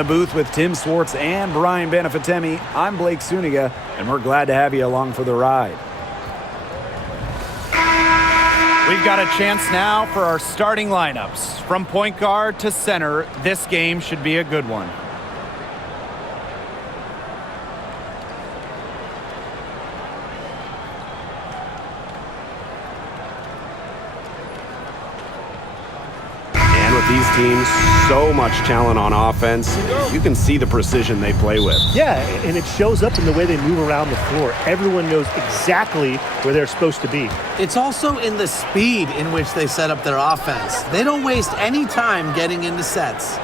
the booth with Tim Swartz and Brian Benefitemi, I'm Blake Suniga, and we're glad to have you along for the ride. We've got a chance now for our starting lineups. From point guard to center, this game should be a good one. And with these teams, so much talent on offense, you can see the precision they play with. Yeah, and it shows up in the way they move around the floor. Everyone knows exactly where they're supposed to be. It's also in the speed in which they set up their offense. They don't waste any time getting into sets.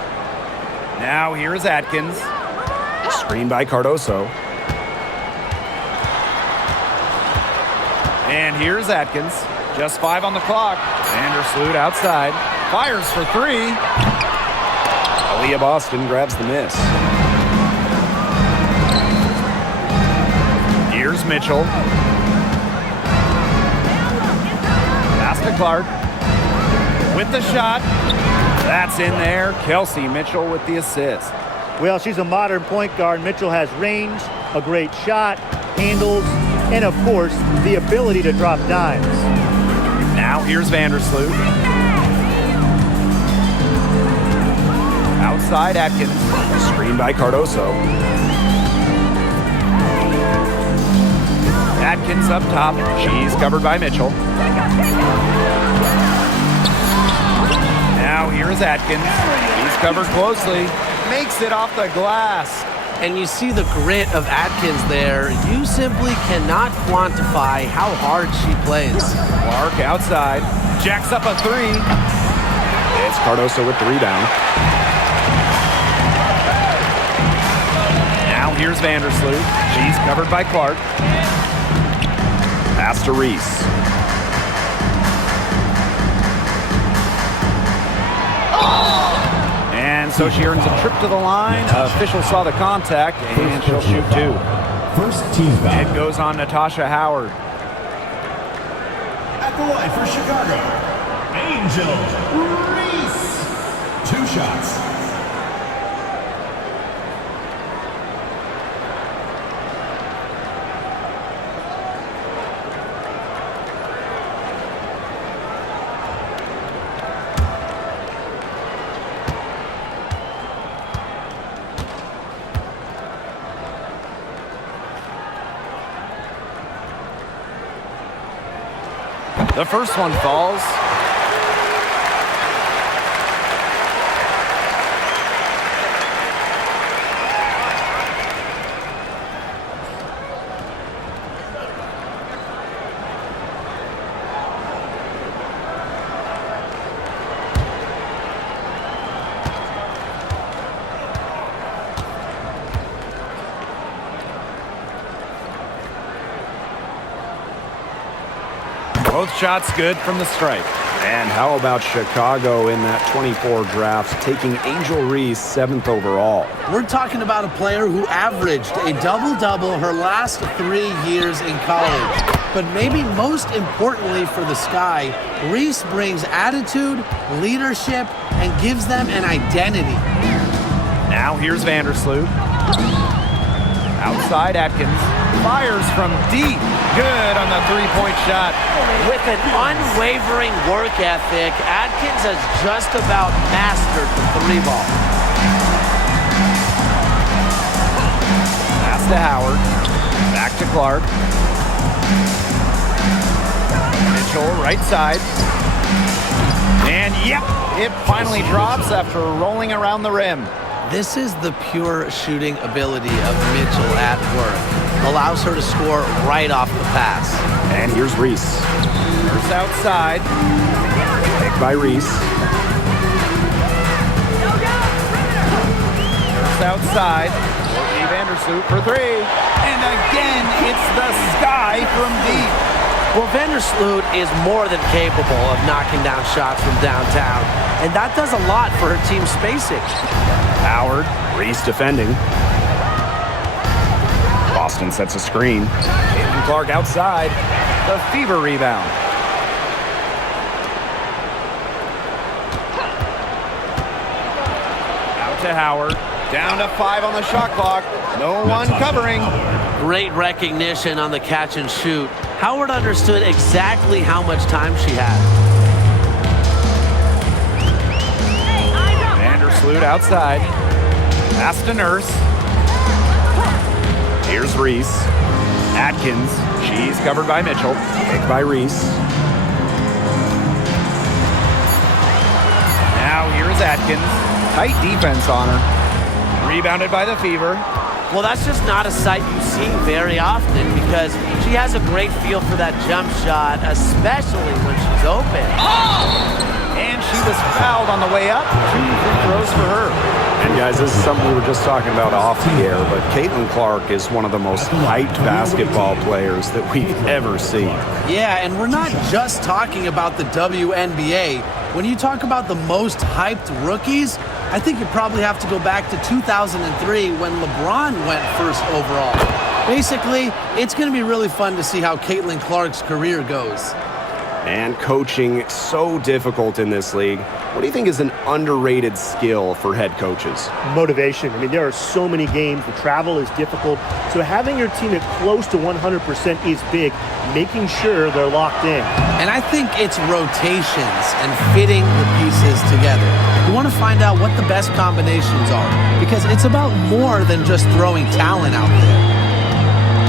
Now here is Atkins. Screen by Cardoso. And here's Atkins. Just 5 on the clock. Vandersloot outside. Fires for 3. Aaliyah Boston grabs the miss. Here's Mitchell. Pass to Clark. With the shot. That's in there. Kelsey Mitchell with the assist. Well, she's a modern point guard. Mitchell has range, a great shot, handles, and of course, the ability to drop dimes. Now here's Vandersloot. Outside Atkins. Screen by Cardoso. Atkins up top. She's covered by Mitchell. Now here's Atkins. He's covered closely. Makes it off the glass. And you see the grit of Atkins there. You simply cannot quantify how hard she plays. Clark outside. Jacks up a 3. It's Cardoso with the rebound. Now here's Vandersloot. She's covered by Clark. Pass to Reese. And so she earns a trip to the line. Official saw the contact, and she'll shoot 2. First team foul. It goes on Natasha Howard. At the line for Chicago, Angel Reese. 2 shots. The first one falls. Both shots good from the stripe. And how about Chicago in that 24 draft, taking Angel Reese 7th overall? We're talking about a player who averaged a double-double her last 3 years in college. But maybe most importantly for the Sky, Reese brings attitude, leadership, and gives them an identity. Now here's Vandersloot. Outside Atkins. Fires from deep. Good on the 3-point shot. With an unwavering work ethic, Atkins has just about mastered the 3 ball. Pass to Howard. Back to Clark. Mitchell, right side. And yep, it finally drops after rolling around the rim. This is the pure shooting ability of Mitchell at work. Allows her to score right off the pass. And here's Reese. First outside. Picked by Reese. First outside. Courtney Vandersloot for 3. And again, it's the Sky from deep. Well, Vandersloot is more than capable of knocking down shots from downtown. And that does a lot for her team's spacing. Howard. Reese defending. Boston sets a screen. Caitlin Clark outside. The Fever rebound. Out to Howard. Down to 5 on the shot clock. No one covering. Great recognition on the catch and shoot. Howard understood exactly how much time she had. Vandersloot outside. Pass to Nurse. Here's Reese. Atkins. She's covered by Mitchell. Picked by Reese. Now here's Atkins. Tight defense on her. Rebounded by the Fever. Well, that's just not a sight you see very often because she has a great feel for that jump shot, especially when she's open. And she was fouled on the way up. 2 free throws for her. And guys, this is something we were just talking about off the air, but Caitlin Clark is one of the most hyped basketball players that we've ever seen. Yeah, and we're not just talking about the WNBA. When you talk about the most hyped rookies, I think you probably have to go back to 2003 when LeBron went first overall. Basically, it's going to be really fun to see how Caitlin Clark's career goes. And coaching so difficult in this league. What do you think is an underrated skill for head coaches? Motivation. I mean, there are so many games. The travel is difficult. So having your team at close to 100% is big, making sure they're locked in. And I think it's rotations and fitting the pieces together. You want to find out what the best combinations are because it's about more than just throwing talent out there.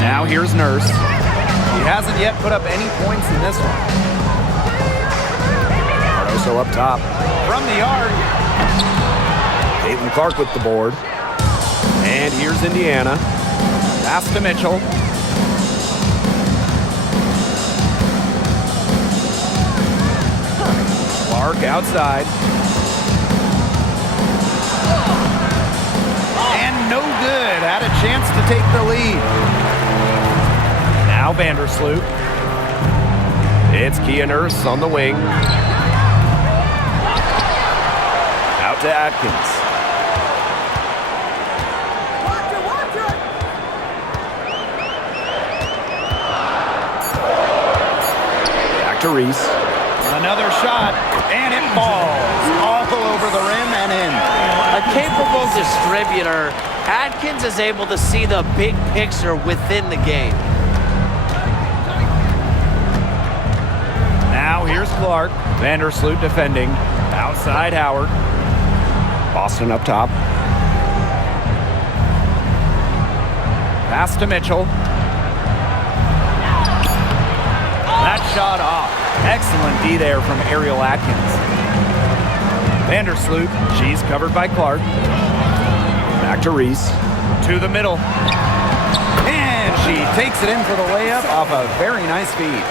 Now here's Nurse. He hasn't yet put up any points in this one. Also up top. From the yard. Caitlin Clark with the board. And here's Indiana. Pass to Mitchell. Clark outside. And no good. Had a chance to take the lead. Now Vandersloot. It's Kia Nurse on the wing. Out to Atkins. Back to Reese. Another shot, and it falls all over the rim and in. A capable distributor, Atkins is able to see the big picture within the game. Now here's Clark. Vandersloot defending. Outside Howard. Boston up top. Pass to Mitchell. That shot off. Excellent D there from Ariel Atkins. Vandersloot. She's covered by Clark. Back to Reese. To the middle. And she takes it in for the layup off a very nice feed.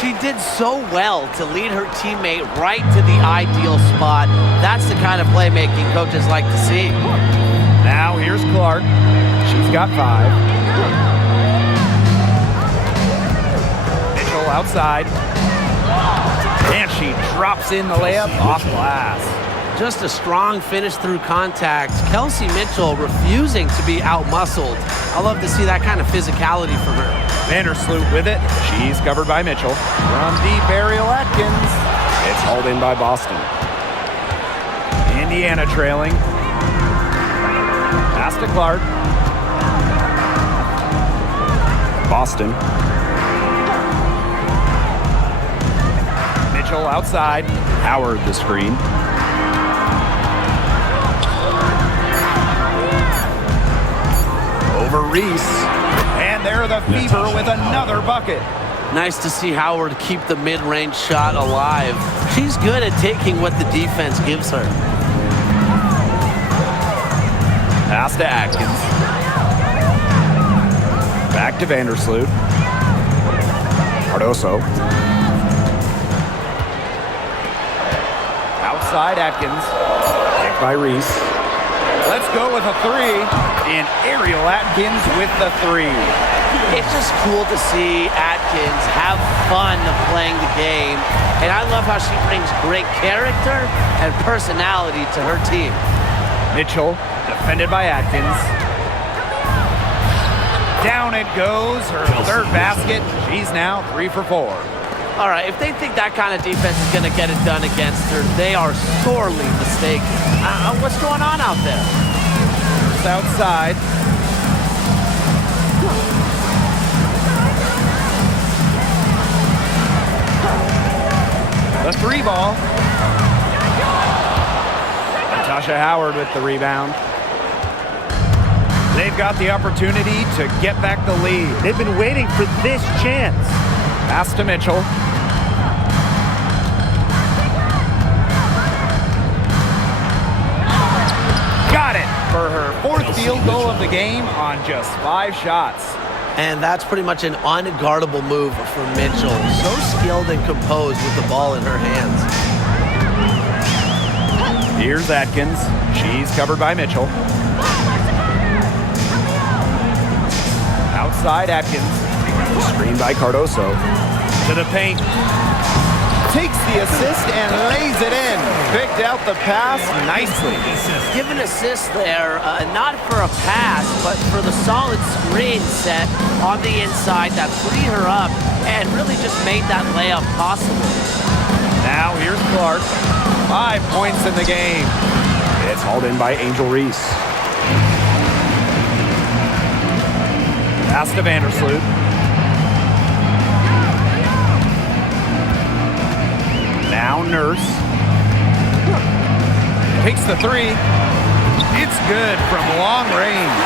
She did so well to lead her teammate right to the ideal spot. That's the kind of playmaking coaches like to see. Now here's Clark. She's got 5. Mitchell outside. And she drops in the layup off glass. Just a strong finish through contact. Kelsey Mitchell refusing to be outmuscled. I love to see that kind of physicality from her. Vandersloot with it. She's covered by Mitchell. From deep, Ariel Atkins. It's hauled in by Boston. Indiana trailing. Pass to Clark. Boston. Mitchell outside. Howard the screen. Over Reese. And there the Fever with another bucket. Nice to see Howard keep the mid-range shot alive. She's good at taking what the defense gives her. Pass to Atkins. Back to Vandersloot. Cardoso. Outside Atkins. Picked by Reese. Let's go with a 3. And Ariel Atkins with the 3. It's just cool to see Atkins have fun playing the game. And I love how she brings great character and personality to her team. Mitchell, defended by Atkins. Down it goes, her third basket. She's now 3 for 4. All right, if they think that kind of defense is going to get it done against her, they are sorely mistaken. What's going on out there? Nurse outside. The 3 ball. Natasha Howard with the rebound. They've got the opportunity to get back the lead. They've been waiting for this chance. Pass to Mitchell. Got it for her 4th field goal of the game on just 5 shots. And that's pretty much an unguardable move for Mitchell. So skilled and composed with the ball in her hands. Here's Atkins. She's covered by Mitchell. Outside Atkins. Screen by Cardoso. To the paint. Takes the assist and lays it in. Picked out the pass nicely. Give an assist there, not for a pass, but for the solid screen set on the inside that freed her up and really just made that layup possible. Now here's Clark. 5 points in the game. It's hauled in by Angel Reese. Pass to Vandersloot. Now Nurse. Takes the 3. It's good from long range.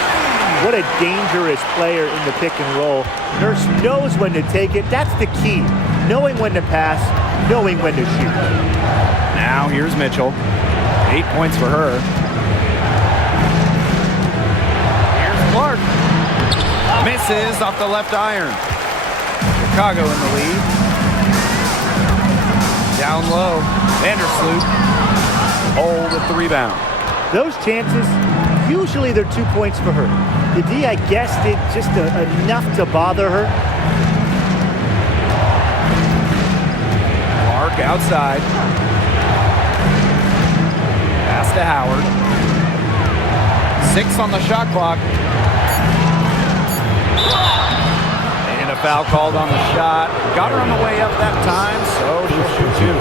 What a dangerous player in the pick and roll. Nurse knows when to take it. That's the key. Knowing when to pass, knowing when to shoot. Now here's Mitchell. 8 points for her. Here's Clark. Misses off the left iron. Chicago in the lead. Down low. Vandersloot. Hole with the rebound. Those chances, usually they're 2 points for her. The D, I guess, did just enough to bother her. Clark outside. Pass to Howard. 6 on the shot clock. And a foul called on the shot. Got her on the way up that time, so she'll shoot 2.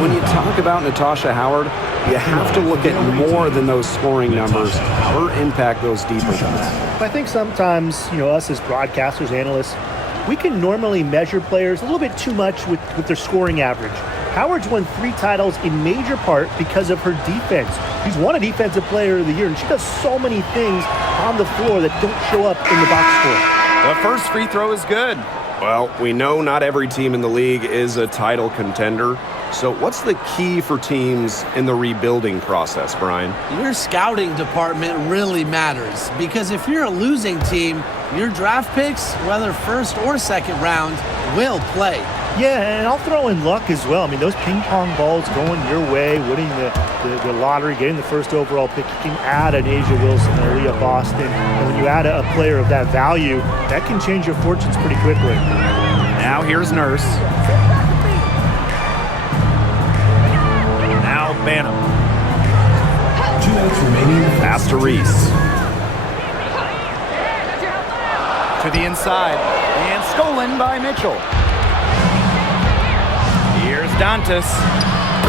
When you talk about Natasha Howard, you have to look at more than those scoring numbers. Her impact goes deeper than that. I think sometimes, us as broadcasters, analysts, we can normally measure players a little bit too much with their scoring average. Howard's won 3 titles in major part because of her defense. She's won a Defensive Player of the Year, and she does so many things on the floor that don't show up in the box score. The first free throw is good. Well, we know not every team in the league is a title contender. So what's the key for teams in the rebuilding process, Brian? Your scouting department really matters because if you're a losing team, your draft picks, whether first or second round, will play. Yeah, and I'll throw in luck as well. I mean, those ping pong balls going your way, winning the lottery, getting the first overall pick, you can add an Asia Wilson, an Aaliyah Boston. And when you add a player of that value, that can change your fortunes pretty quickly. Now here's Nurse. Now Banham. 2 minutes remaining. Pass to Reese. To the inside. And stolen by Mitchell. Here's Dantas.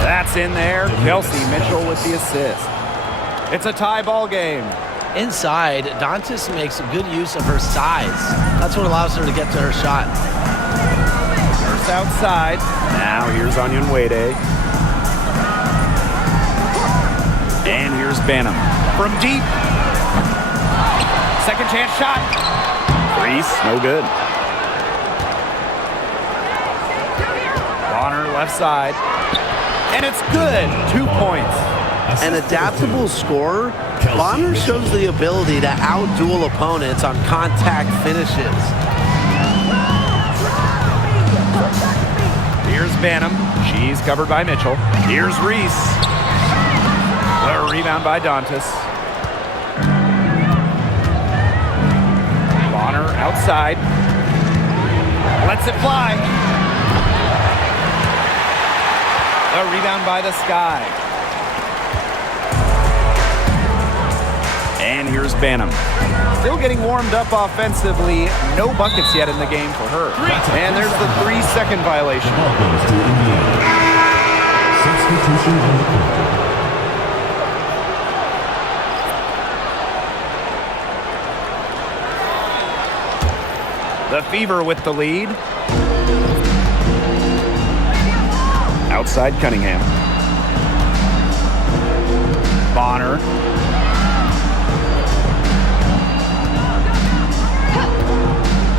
That's in there. Kelsey Mitchell with the assist. It's a tie ball game. Inside, Dantas makes good use of her size. That's what allows her to get to her shot. Nurse outside. Now here's Onyenwede. And here's Banham. From deep. Second chance shot. Reese, no good. Bonner left side. And it's good. 2 points. An adaptable scorer, Bonner shows the ability to outduel opponents on contact finishes. Here's Banham. She's covered by Mitchell. Here's Reese. The rebound by Dantas. Bonner outside. Lets it fly. The rebound by the Sky. And here's Banham. Still getting warmed up offensively. No buckets yet in the game for her. And there's the 3-second violation. Ball goes to Indiana. Substitution on the court. The Fever with the lead. Outside Cunningham. Bonner.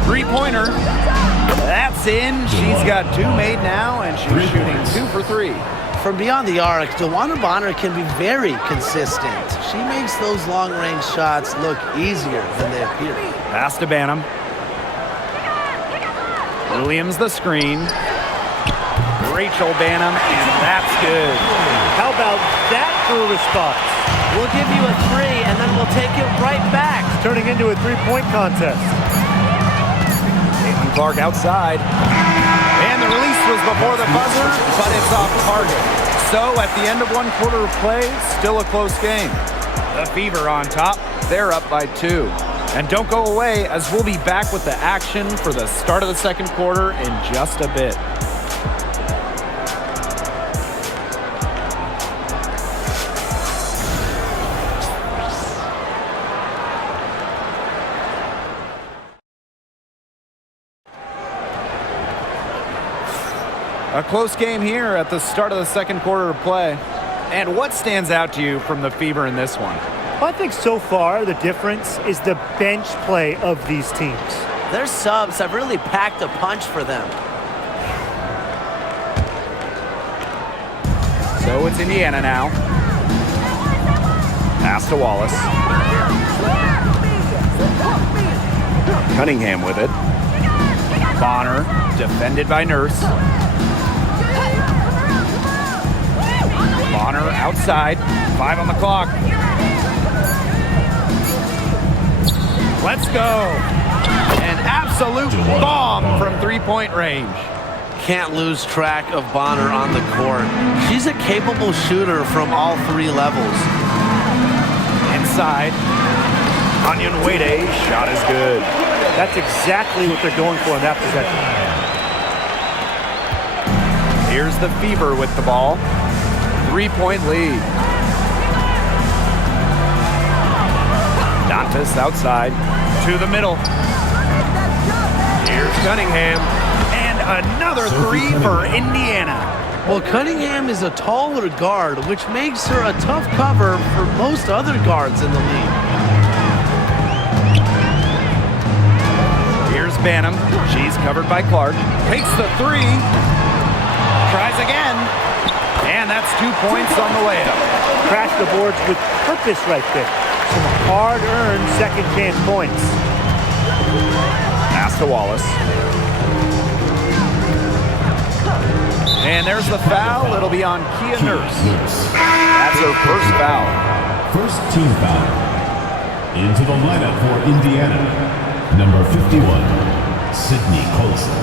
Three-pointer. That's in. She's got 2 made now, and she's shooting 2 for 3. From beyond the arc, DeWanna Bonner can be very consistent. She makes those long-range shots look easier than they appear. Pass to Banham. Williams the screen. Rachel Banham, and that's good. How about that for a response? We'll give you a 3, and then we'll take it right back. It's turning into a three-point contest. Caitlin Clark outside. And the release was before the buzzer, but it's off target. So at the end of 1 quarter of play, still a close game. The Fever on top. They're up by 2. And don't go away, as we'll be back with the action for the start of the second quarter in just a bit. A close game here at the start of the second quarter of play. And what stands out to you from the Fever in this one? Well, I think so far the difference is the bench play of these teams. Their subs have really packed a punch for them. So it's Indiana now. Pass to Wallace. Cunningham with it. Bonner, defended by Nurse. Bonner outside, 5 on the clock. Let's go. An absolute bomb from 3-point range. Can't lose track of Bonner on the court. She's a capable shooter from all 3 levels. Inside. Onion Wade, shot is good. That's exactly what they're going for in that possession. Here's the Fever with the ball. 3-point lead. Dantas outside to the middle. Here's Cunningham. And another 3 for Indiana. Well, Cunningham is a taller guard, which makes her a tough cover for most other guards in the league. Here's Banham. She's covered by Clark. Takes the 3. Tries again. And that's 2 points on the layup. Crash the boards with purpose right there. Some hard-earned second-chance points. Pass to Wallace. And there's the foul. It'll be on Kia Nurse. That's her first foul. First team foul. Into the lineup for Indiana, number 51, Sydney Colson.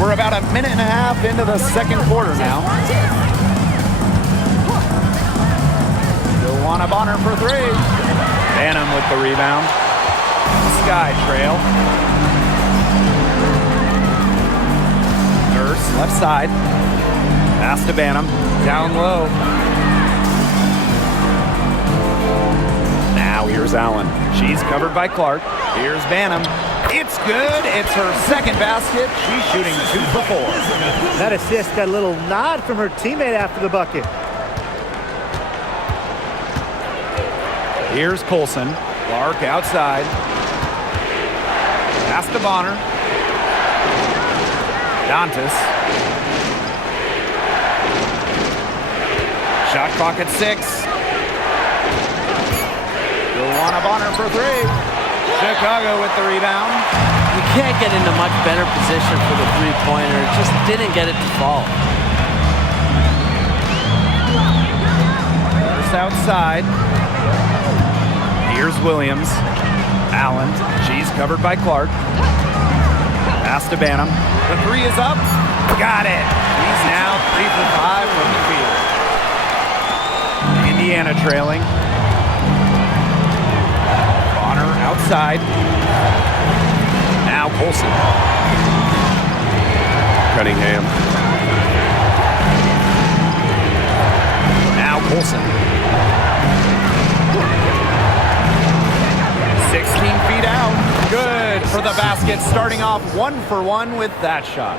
We're about a minute and a half into the second quarter now. DeWanna Bonner for 3. Banham with the rebound. Sky trail. Nurse, left side. Pass to Banham. Down low. Now here's Allen. She's covered by Clark. Here's Banham. It's good. It's her second basket. She's shooting 2 for 4. That assist got a little nod from her teammate after the bucket. Here's Colson. Clark outside. Pass to Bonner. Dantas. Shot clock at 6. DeWanna Bonner for 3. Chicago with the rebound. You can't get into much better position for the 3-pointer. Just didn't get it to fall. First outside. Here's Williams. Allen. She's covered by Clark. Pass to Banham. The 3 is up. Got it. He's now 3 for 5 from the field. Indiana trailing. Bonner outside. Now Colson. Cunningham. Now Colson. basket, starting off 1-for-1 with that shot.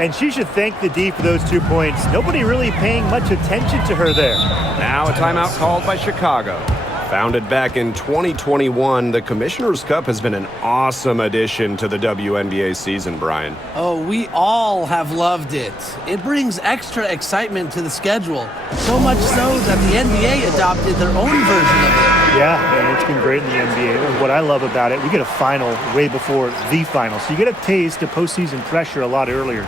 And she should thank the D for those 2 points. Nobody really paying much attention to her there. Now a timeout called by Chicago. Founded back in 2021, the Commissioner's Cup has been an awesome addition to the WNBA season, Brian. Oh, we all have loved it. It brings extra excitement to the schedule. So much so that the NBA adopted their own version of it. Yeah, and it's been great in the NBA. And what I love about it, we get a final way before the final. So you get a taste of postseason pressure a lot earlier.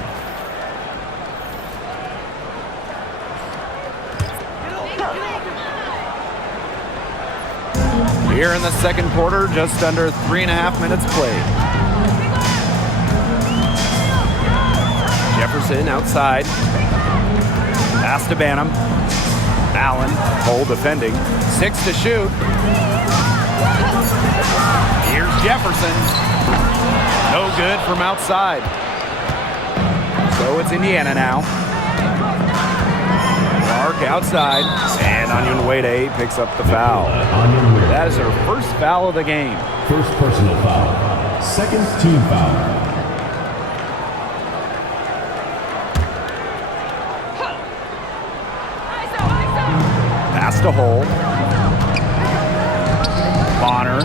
Here in the second quarter, just under 3.5 minutes played. Jefferson outside. Pass to Banham. Allen, Cole defending. 6 to shoot. Here's Jefferson. No good from outside. So it's Indiana now. Clark outside. And Onion Wade picks up the foul. That is her first foul of the game. First personal foul. Second team foul. Pass to Hole. Bonner.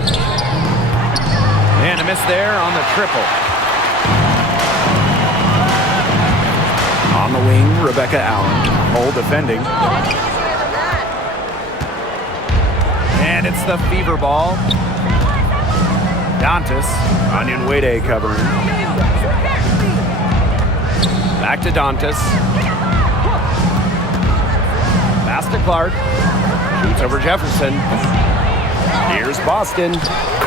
And a miss there on the triple. On the wing, Rebecca Allen. Hole defending. And it's the fever ball. Dantas. Onion Wade covering. Back to Dantas. Pass to Clark. Shoots over Jefferson. Here's Boston.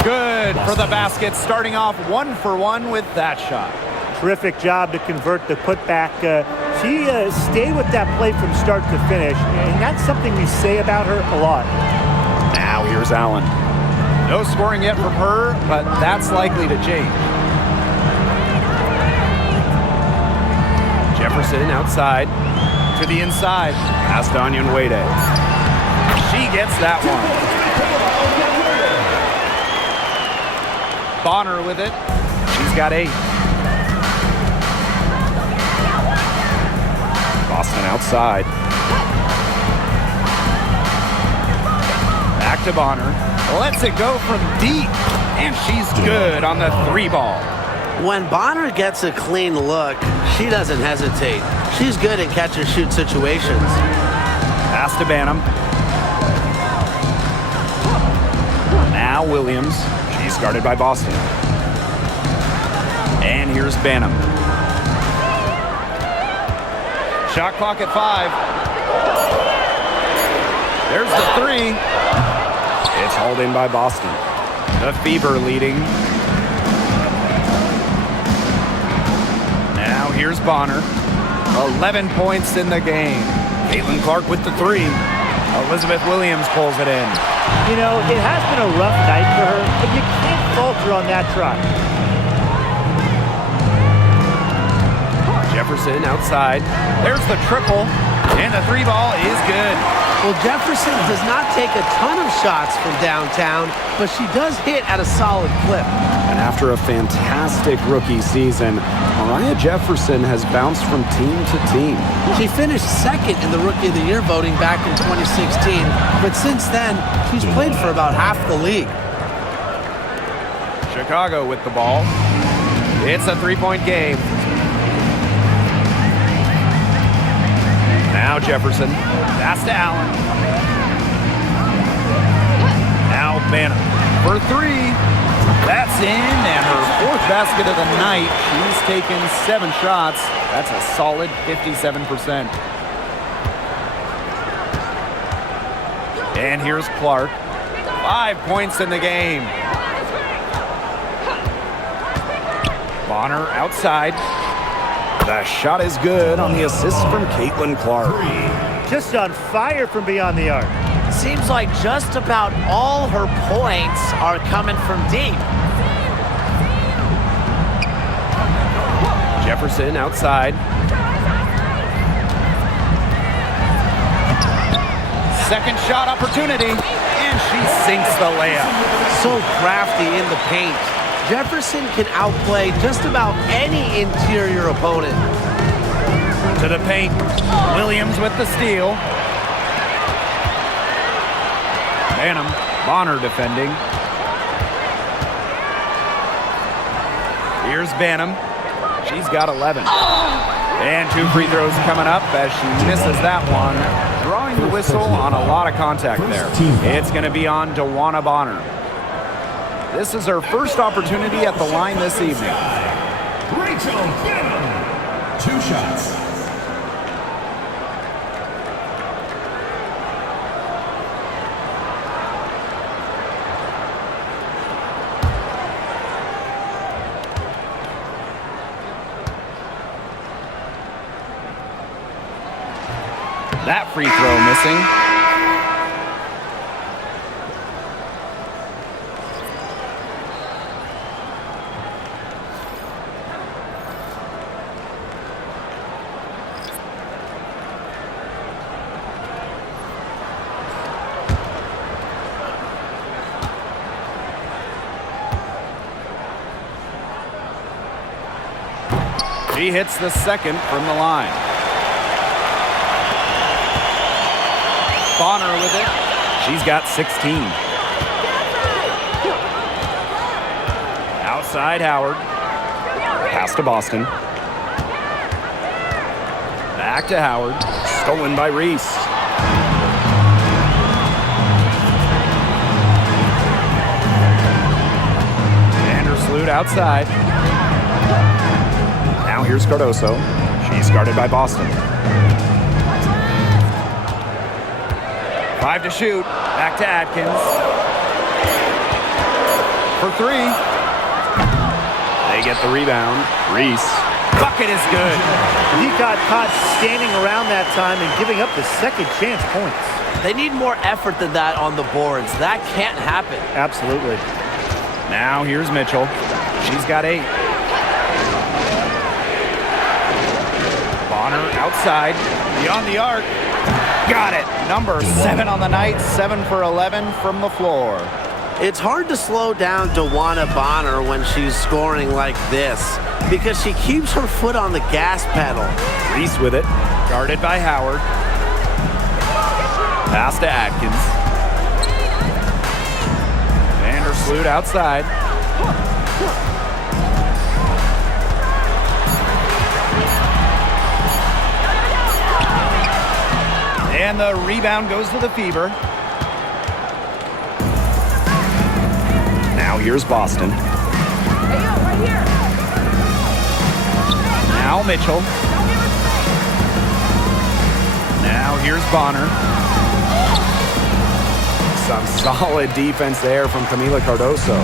Good for the basket, starting off 1-for-1 with that shot. Terrific job to convert the putback. She stayed with that play from start to finish, and that's something we say about her a lot. Now here's Allen. No scoring yet from her, but that's likely to change. Jefferson outside to the inside. Pass to Onion Wade. She gets that one. Bonner with it. She's got 8. Boston outside. Back to Bonner. Lets it go from deep. And she's good on the 3 ball. When Bonner gets a clean look, she doesn't hesitate. She's good in catch-and-shoot situations. Pass to Banham. Now Williams. She's guarded by Boston. And here's Banham. Shot clock at 5. There's the 3. It's hauled in by Boston. The Fever leading. Now here's Bonner. 11 points in the game. Caitlin Clark with the 3. Elizabeth Williams pulls it in. You know, it has been a rough night for her, but you can't falter on that try. Jefferson outside. There's the triple, and the 3 ball is good. Well, Jefferson does not take a ton of shots from downtown, but she does hit at a solid clip. And after a fantastic rookie season, Mariah Jefferson has bounced from team to team. She finished second in the Rookie of the Year voting back in 2016, but since then, she's played for about half the league. Chicago with the ball. It's a 3-point game. Now Jefferson. Pass to Allen. Now Banham for 3. That's in, and her 4th basket of the night. She's taken 7 shots. That's a solid 57%. And here's Clark. 5 points in the game. Bonner outside. The shot is good on the assist from Caitlin Clark. Just on fire from beyond the arc. Seems like just about all her points are coming from deep. Jefferson outside. Second shot opportunity, and she sinks the layup. So crafty in the paint. Jefferson can outplay just about any interior opponent. To the paint. Williams with the steal. Banham. Bonner defending. Here's Banham. She's got 11. And 2 free throws coming up as she misses that one. Drawing the whistle on a lot of contact there. It's going to be on DeWanna Bonner. This is her first opportunity at the line this evening. Rachel Banham. 2 shots. That free throw missing. She hits the second from the line. Bonner with it. She's got 16. Outside Howard. Pass to Boston. Back to Howard. Stolen by Reese. Vandersloot outside. Now here's Cardoso. She's guarded by Boston. 5 to shoot. Back to Atkins. For 3. They get the rebound. Reese. Bucket is good. He got caught standing around that time and giving up the second chance points. They need more effort than that on the boards. That can't happen. Absolutely. Now here's Mitchell. She's got 8. Bonner outside. Beyond the arc. Got it. Number 7 on the night. 7 for 11 from the floor. It's hard to slow down DeWanna Bonner when she's scoring like this because she keeps her foot on the gas pedal. Reese with it. Guarded by Howard. Pass to Atkins. Vandersloot outside. And the rebound goes to the Fever. Now here's Boston. Now Mitchell. Now here's Bonner. Some solid defense there from Camila Cardoso.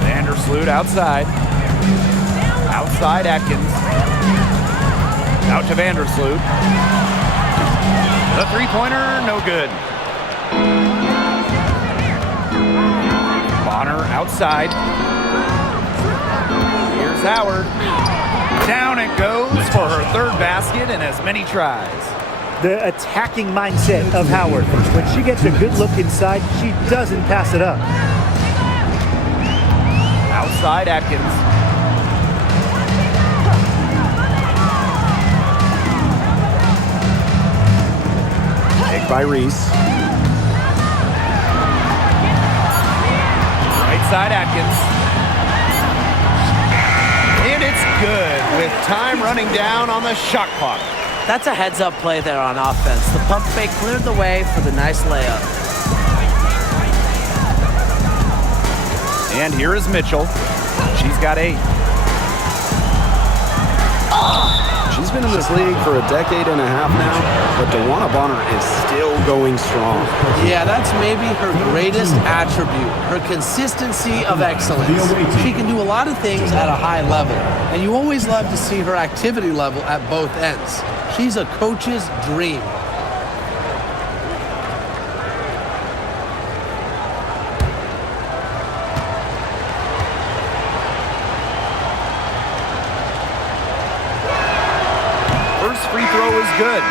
Vandersloot outside. Outside Atkins. Out to Vandersloot. The three-pointer, no good. Bonner outside. Here's Howard. Down it goes for her 3rd basket in as many tries. The attacking mindset of Howard. When she gets a good look inside, she doesn't pass it up. Outside Atkins. Take by Reese. Right side Atkins. And it's good with time running down on the shot clock. That's a heads-up play there on offense. The pump fake cleared the way for the nice layup. And here is Mitchell. She's got 8. She's been in this league for a decade and a half now, but DeWanna Bonner is still going strong. Yeah, that's maybe her greatest attribute, her consistency of excellence. She can do a lot of things at a high level, and you always love to see her activity level at both ends. She's a coach's dream. First free throw is good.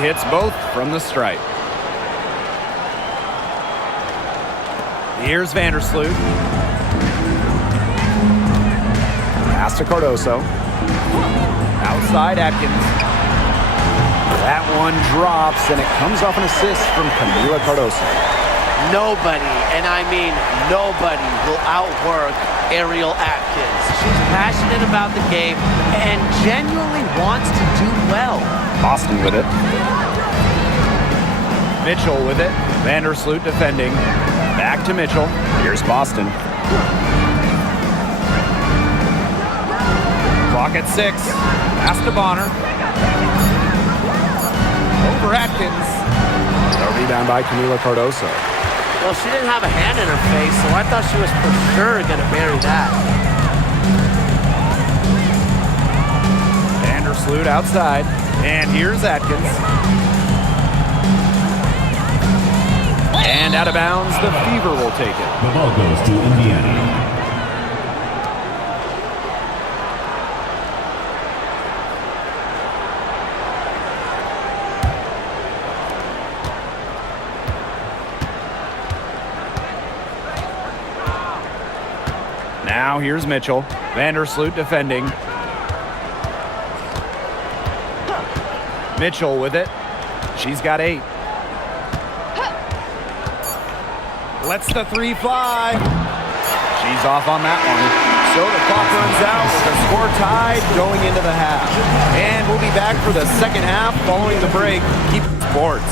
hits both from the stripe. Here's Vandersloot. Pass to Cardoso. Outside Atkins. That one drops, and it comes off an assist from Camila Cardoso. Nobody, and I mean nobody, will outwork Ariel Atkins. She's passionate about the game and genuinely wants to do well. Boston with it. Mitchell with it. Vandersloot defending. Back to Mitchell. Here's Boston. Clock at 6. Pass to Bonner. Over Atkins. A rebound by Camila Cardoso. Well, she didn't have a hand in her face, so I thought she was for sure going to bury that. Vandersloot outside. And here's Atkins. And out of bounds, the Fever will take it. The ball goes to Indiana. Now here's Mitchell. Vandersloot defending. Mitchell with it. She's got 8. Lets the 3 fly. She's off on that one. So the clock runs out with the score tied going into the half. And we'll be back for the second half following the break. Keep it sports.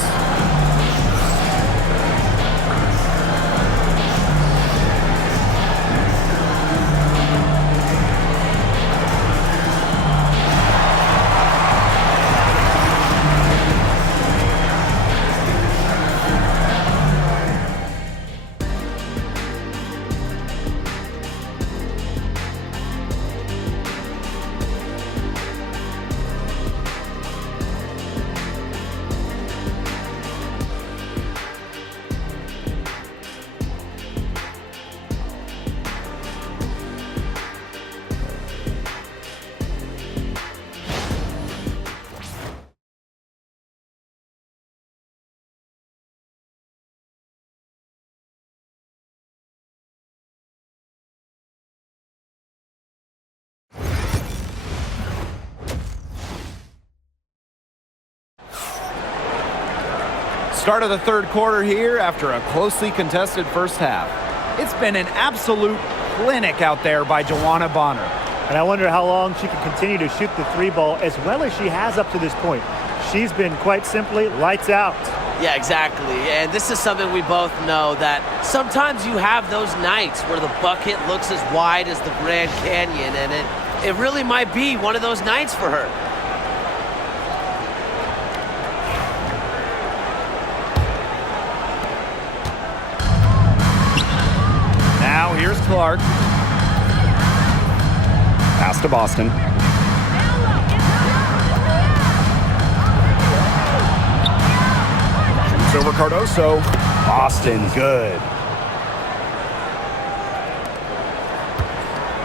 Start of the third quarter here after a closely contested first half. It's been an absolute clinic out there by Joanna Bonner. And I wonder how long she can continue to shoot the 3 ball as well as she has up to this point. She's been quite simply lights out. Yeah, exactly. And this is something we both know, that sometimes you have those nights where the bucket looks as wide as the Grand Canyon, and it really might be one of those nights for her. Now here's Clark. Pass to Boston. Shoots over Cardoso. Boston, good.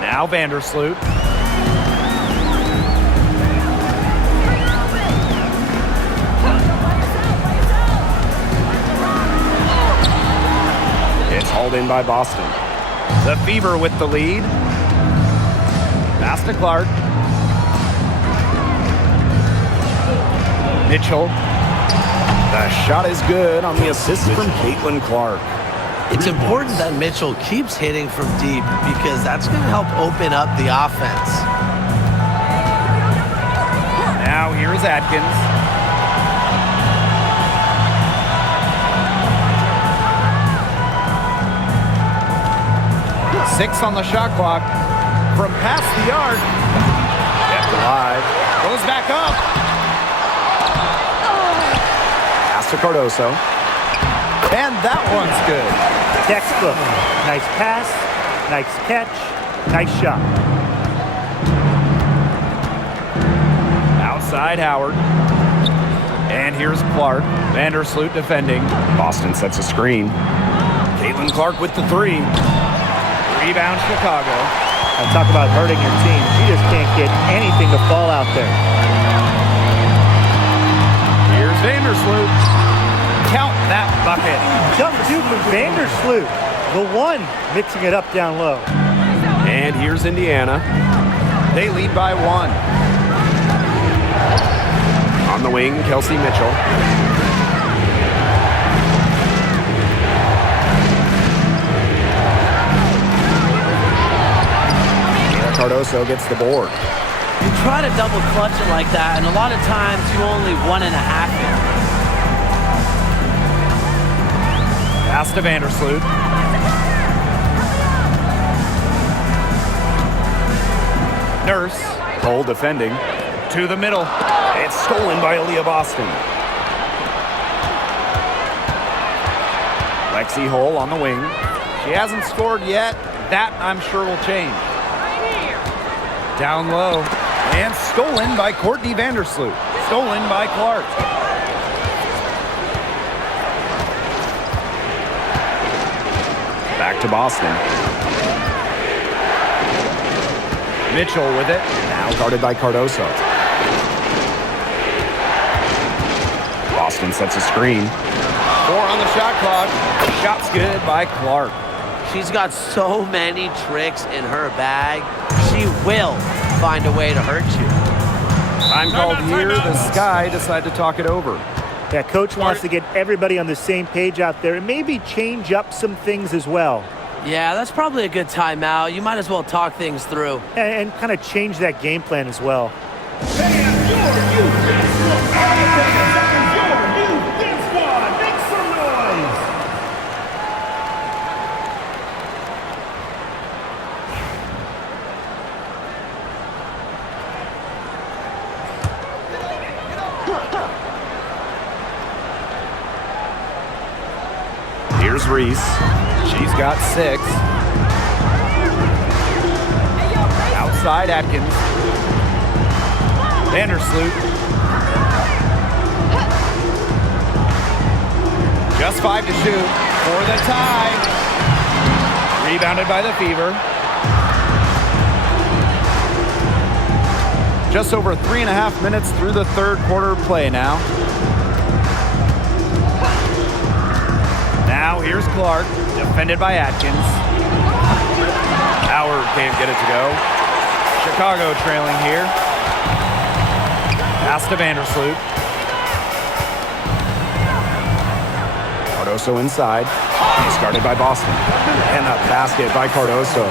Now Vandersloot. It's hauled in by Boston. The Fever with the lead. Pass to Clark. Mitchell. The shot is good on the assist from Clark. It's important that Mitchell keeps hitting from deep because that's going to help open up the offense. Now here's Atkins. 6 on the shot clock. From past the arc. Kept alive. Goes back up. Pass to Cardoso. And that one's good. Textbook. Nice pass, nice catch, nice shot. Outside Howard. And here's Clark. Vandersloot defending. Boston sets a screen. Clark with the 3. Rebound Chicago. And talk about hurting your team. You just can't get anything to fall out there. Here's Vandersloot. Count that bucket. Jump two for Vandersloot. The one mixing it up down low. And here's Indiana. They lead by 1. On the wing, Kelsey Mitchell. Cardoso gets the board. You try to double clutch it like that, and a lot of times you only 1.5 it. Pass to Vandersloot. Nurse. Cole defending. To the middle. It's stolen by Aaliyah Boston. Lexi Hull on the wing. She hasn't scored yet. That, I'm sure, will change. Down low. And stolen by Courtney Vandersloot. Stolen by Clark. Back to Boston. Mitchell with it. Now guarded by Cardoso. Boston sets a screen. 4 on the shot clock. Shot's good by Clark. She's got so many tricks in her bag. She will find a way to hurt you. Time called here. The Sky decide to talk it over. Yeah, coach wants to get everybody on the same page out there and maybe change up some things as well. Yeah, that's probably a good timeout. You might as well talk things through. And kind of change that game plan as well. Here's Reese. She's got 6. Outside Atkins. Vandersloot. Just 5 to shoot for the tie. Rebounded by the Fever. Just over 3.5 minutes through the third quarter play now. Now here's Clark, defended by Atkins. Howard can't get it to go. Chicago trailing here. Pass to Vandersloot. Cardoso inside. Discarded by Boston. And a basket by Cardoso.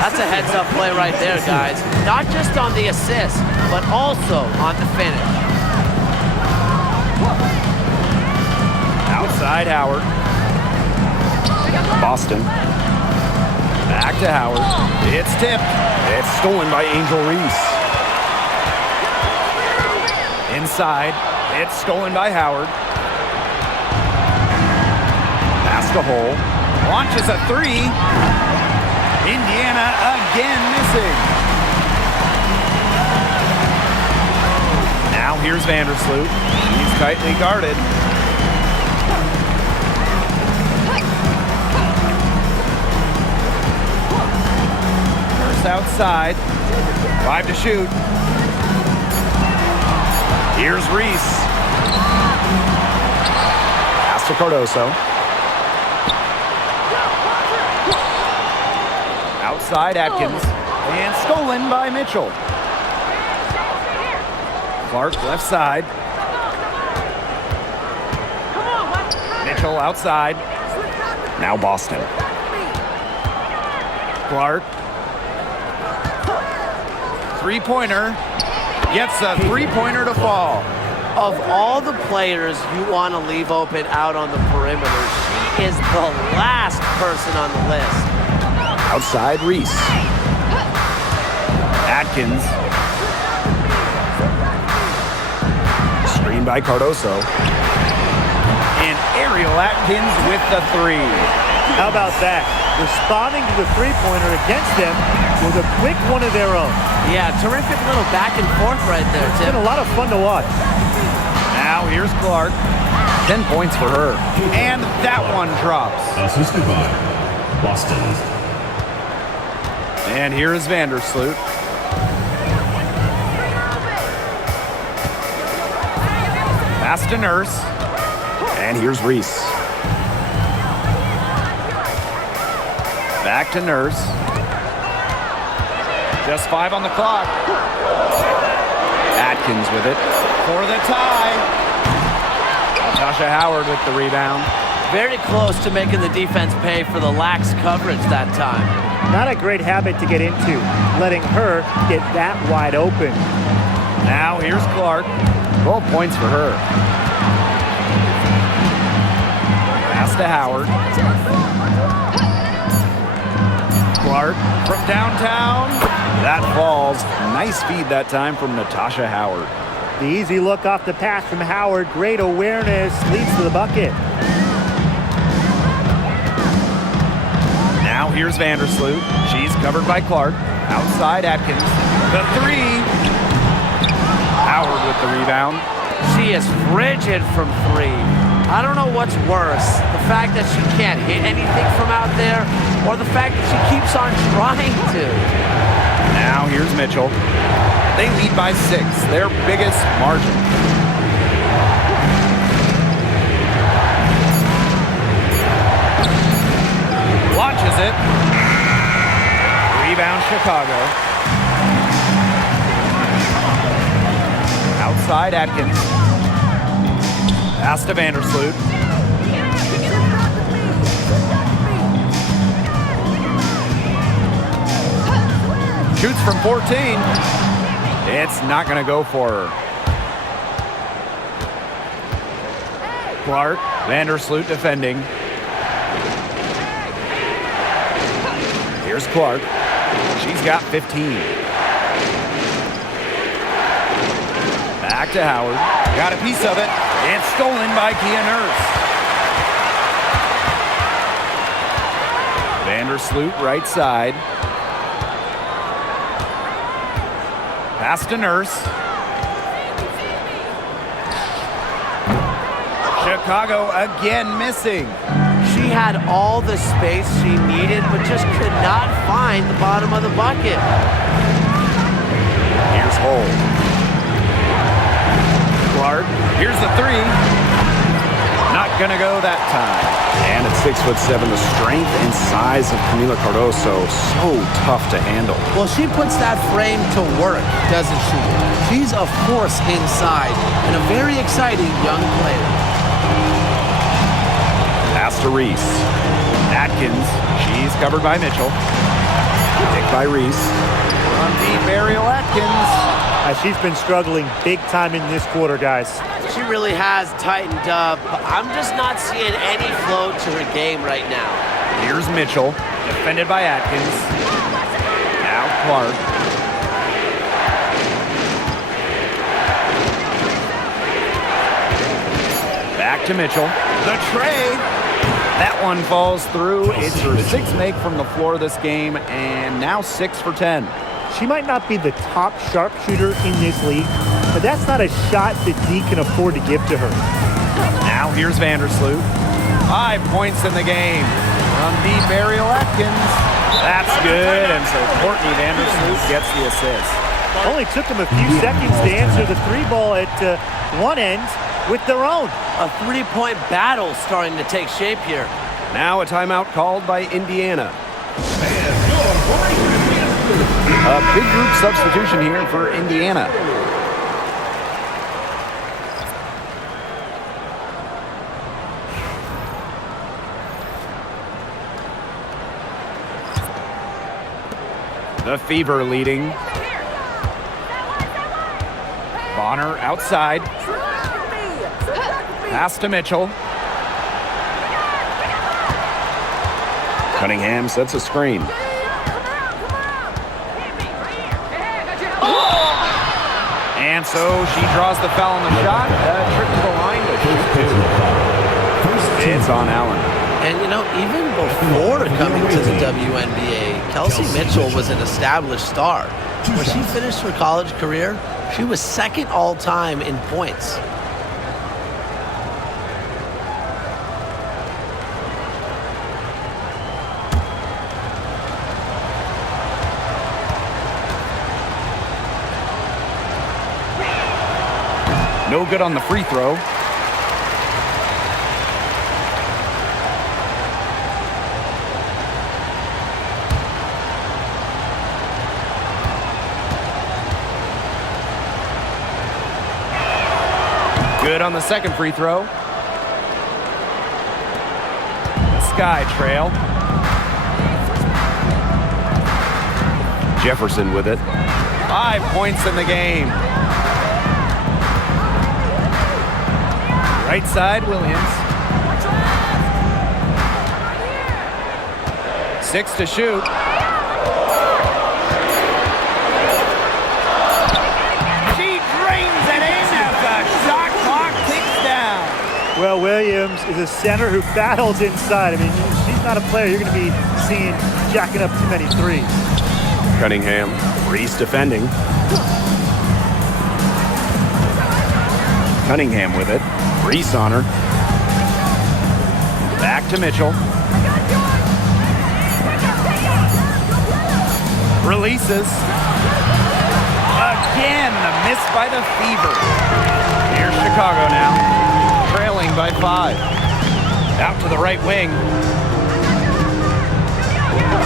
That's a heads-up play right there, guys. Not just on the assist, but also on the finish. Outside Howard. Boston. Back to Howard. It's tipped. It's stolen by Angel Reese. Inside. It's stolen by Howard. Pass to Hull. Launches a 3. Indiana again missing. Now here's Vandersloot. He's tightly guarded. Outside. 5 to shoot. Here's Reese. Pass to Cardoso. Outside Atkins. And stolen by Mitchell. Clark left side. Mitchell outside. Now Boston. Clark. Three-pointer. Gets a three-pointer to fall. Of all the players you want to leave open out on the perimeter, she is the last person on the list. Outside Reese. Atkins. Screen by Cardoso. And Ariel Atkins with the 3. How about that? Responding to the three-pointer against them with a quick one of their own. Yeah, terrific little back and forth right there, It's Tim. been a lot of fun to watch. Now here's Clark. 10 points for her. And that one drops. Assisted by Boston. And here is Pass to Nurse. And here's Reese. Back to Nurse. Just 5 on the clock. Atkins with it for the tie. Natasha Howard with the rebound. Very close to making the defense pay for the lax coverage that time. Not a great habit to get into, letting her get that wide open. Now here's Clark. 12 points for her. Pass to Howard. Clark from downtown. That falls. Nice feed that time from Natasha Howard. The easy look off the pass from Howard. Great awareness. Leads to the bucket. Now here's Vandersloot. She's covered by Clark. Outside Atkins. The 3. Howard with the rebound. She is frigid from 3. I don't know what's worse, the fact that she can't hit anything from out there, or the fact that she keeps on trying to. Now here's Mitchell. They lead by 6, their biggest margin. Launches it. Rebound Chicago. Outside Atkins. Pass to Vandersloot. Shoots from 14. It's not going to go for her. Clark, Vandersloot defending. Here's Clark. She's got 15. Back to Howard. Got a piece of it. And stolen by Kia Nurse. Vandersloot right side. Pass to Nurse. Chicago again missing. She had all the space she needed, but just could not find the bottom of the bucket. Here's Hole. Clark. Here's the 3. Not gonna go that time. And at 6'7", the strength and size of Camila Cardoso, so tough to handle. Well, she puts that frame to work, doesn't she? She's a force inside and a very exciting young player. Pass to Reese. Atkins. She's covered by Mitchell. Picked by Reese. From deep aerial Atkins. She's been struggling big time in this quarter, guys. She really has tightened up. I'm just not seeing any flow to her game right now. Here's Mitchell. Defended by Atkins. Now Clark. Back to Mitchell. The tray. That one falls through. It's her 6th make from the floor this game, and now 6 for 10. She might not be the top sharpshooter in this league, but that's not a shot that D can afford to give to her. Now here's Vandersloot. 5 points in the game. From deep aerial Atkins. That's good, and so Courtney Vandersloot gets the assist. Only took them a few seconds to answer the 3-ball at one end with their own. A 3-point battle starting to take shape here. Now a timeout called by Indiana. A big group substitution here for Indiana. The Fever leading. Bonner outside. Pass to Mitchell. Cunningham sets a screen. And so she draws the foul on the shot. Trip to the line to shoot 2. It's on Allen. And, you know, even before coming to the WNBA, Kelsey Mitchell was an established star. When she finished her college career, she was 2nd all-time in points. No good on the free throw. Good on the second free throw. Sky trail. Jefferson with it. 5 points in the game. Right side, Williams. 6 to shoot. She drains it in as the shot clock ticks down. Well, Williams is a center who battles inside. I mean, she's not a player you're going to be seeing jacking up too many threes. Cunningham. Reese defending. Cunningham with it. Reese on her. Back to Mitchell. Releases. Again, the miss by the Fever. Here's Chicago now, trailing by 5. Out to the right wing.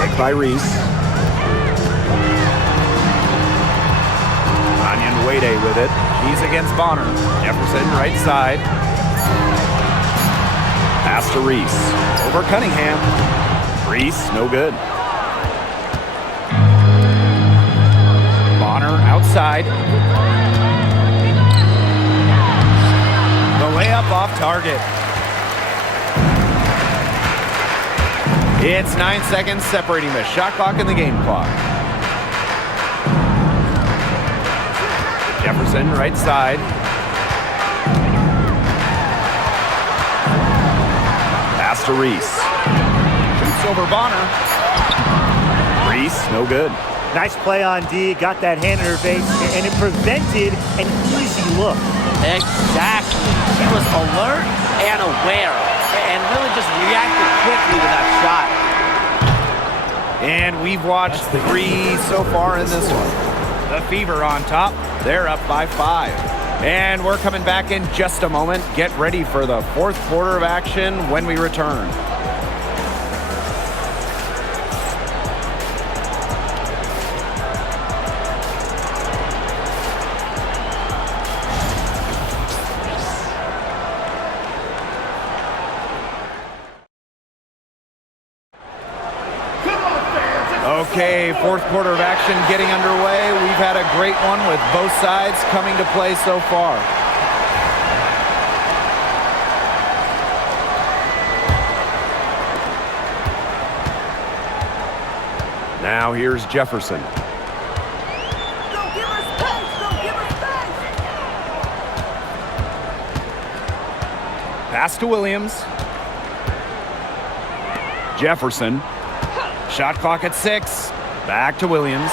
Picked by Reese. Onion Wade with it. He's against Bonner. Jefferson, right side. Pass to Reese. Over Cunningham. Reese, no good. Bonner outside. The layup off target. It's 9 seconds separating the shot clock and the game clock. Jefferson, right side. Pass to Reese. Shoots over Bonner. Reese, no good. Nice play on D, got that hand in her face, and it prevented an easy look. Exactly. She was alert and aware and really just reacted quickly to that shot. And we've watched 3 so far in this one. The Fever on top. They're up by 5. And we're coming back in just a moment. Get ready for the fourth quarter of action when we return. Okay, fourth quarter of action getting underway. We've had a great one with both sides coming to play so far. Now here's Jefferson. Don't give her space! Don't give her space! Pass to Williams. Jefferson. Shot clock at 6. Back to Williams.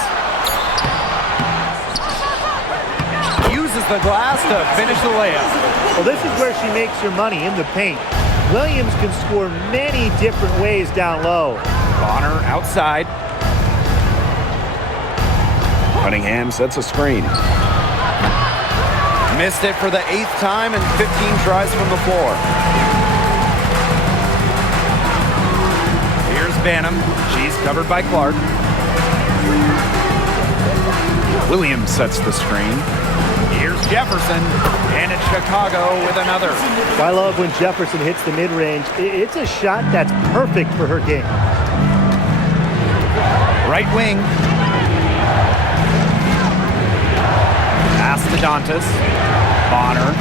Uses the glass to finish the layup. Well, this is where she makes her money, in the paint. Williams can score many different ways down low. Bonner outside. Cunningham sets a screen. Missed it for the 8th time and 15 tries from the floor. Here's Banham. She's covered by Clark. Williams sets the screen. Here's Jefferson, and it's Chicago with another. I love when Jefferson hits the mid-range. It's a shot that's perfect for her game. Right wing. Pass to Dantas. Bonner.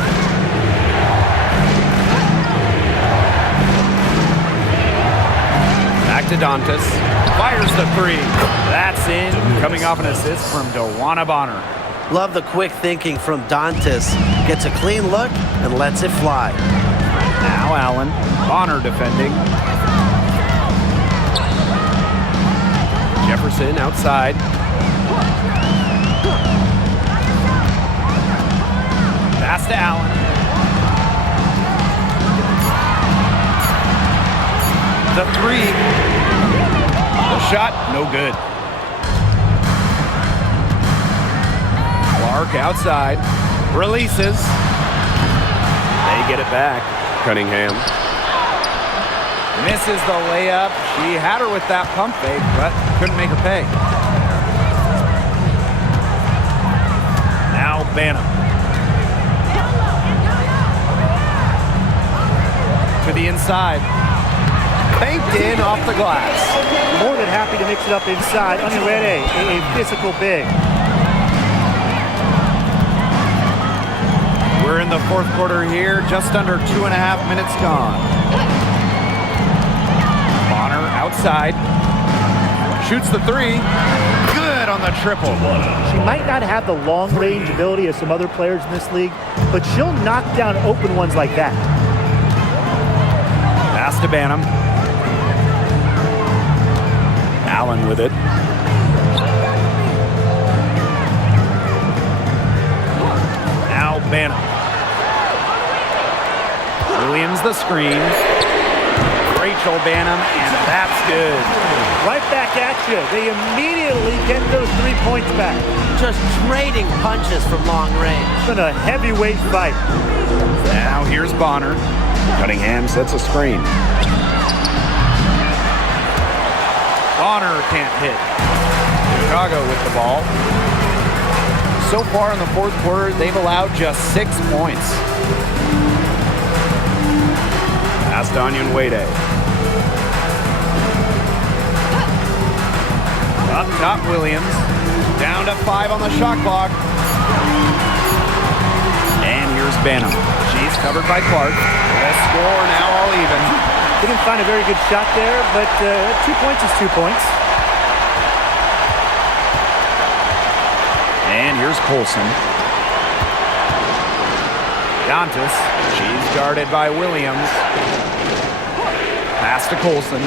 Back to Dantas. Fires the 3. That's in. Coming off an assist from Dewana Bonner. Love the quick thinking from Dantas. Gets a clean look and lets it fly. Now Allen. Bonner defending. Jefferson outside. Pass to Allen. The 3. The shot, no good. Clark outside. Releases. They get it back. Cunningham. Misses the layup. She had her with that pump fake, but couldn't make her pay. Now Banham. the inside. Banked in off the glass. More than happy to mix it up inside. Onurede, a physical big. We're in the fourth quarter here, just under 2.5 minutes gone. Bonner outside. Shoots the three. Good on the triple. She might not have the long-range ability of some other players in this league, but she'll knock down open ones like that. Pass to Banham. Allen with it. Now Banham. Williams the screen. Rachel Banham, and that's good. Right back at you. They immediately get those 3 points back. Just trading punches from long range. It's been a heavyweight fight. Now here's Bonner. Cunningham sets a screen. Bonner can't hit. Chicago with the ball. So far in the fourth quarter, they've allowed just 6 points. Pass to Onurede. Up top, Williams. Down to 5 on the shot clock. And here's Banham. She's covered by Clark. The score now all even. Didn't find a very good shot there, but 2 points is 2 points. And here's Colson. Dantas. She's guarded by Williams. Pass to Colson.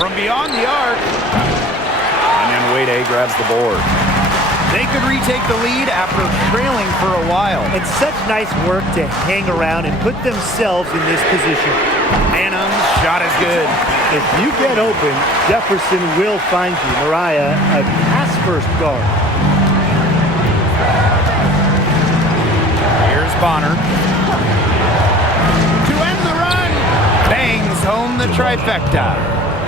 From beyond the arc. Onurede grabs the board. They could retake the lead after trailing for a while. It's such nice work to hang around and put themselves in this position. Banham's shot is good. If you get open, Jefferson will find you. Mariah, a pass-first guard. Here's Bonner. To end the run. Bangs home the trifecta.